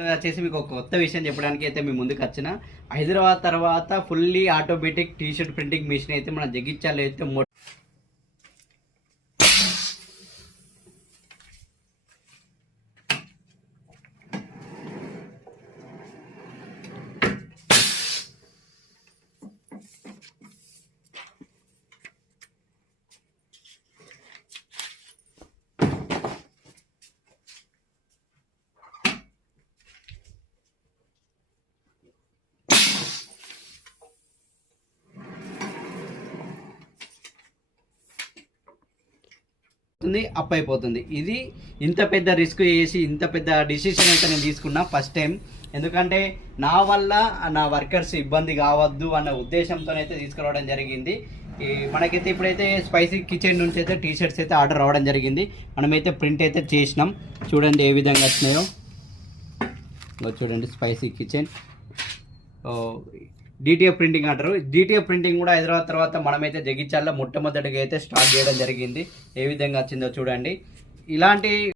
వచ్చేసి మీకు ఒక కొత్త విషయం చెప్పడానికి అయితే మీ ముందుకు వచ్చిన హైదరాబాద్ తర్వాత fully automatic T shirt printing machine అయితే మన జగిత్యాలలో అయితే అప్ అయిపోతుంది. ఇది ఇంత పెద్ద రిస్క్ చేసి ఇంత పెద్ద డిసిషన్ అయితే నేను తీసుకున్నా ఫస్ట్ టైం. ఎందుకంటే నా వల్ల నా వర్కర్స్ ఇబ్బంది కావద్దు అన్న ఉద్దేశంతో అయితే తీసుకురావడం జరిగింది. మనకైతే ఇప్పుడైతే స్పైసీ కిచెన్ నుంచి అయితే టీషర్ట్స్ అయితే ఆర్డర్ రావడం జరిగింది. మనమైతే ప్రింట్ అయితే చేసినాం. చూడండి ఏ విధంగా వచ్చినాయో. చూడండి స్పైసీ కిచెన్ డిటిఎఫ్ ప్రింటింగ్ అంటారు. డిటిఎఫ్ ప్రింటింగ్ కూడా హైదరాబాద్ తర్వాత మనమైతే జగిత్యాలలో మొట్టమొదటిగా అయితే స్టార్ట్ చేయడం జరిగింది. ఏ విధంగా వచ్చిందో చూడండి. ఇలాంటి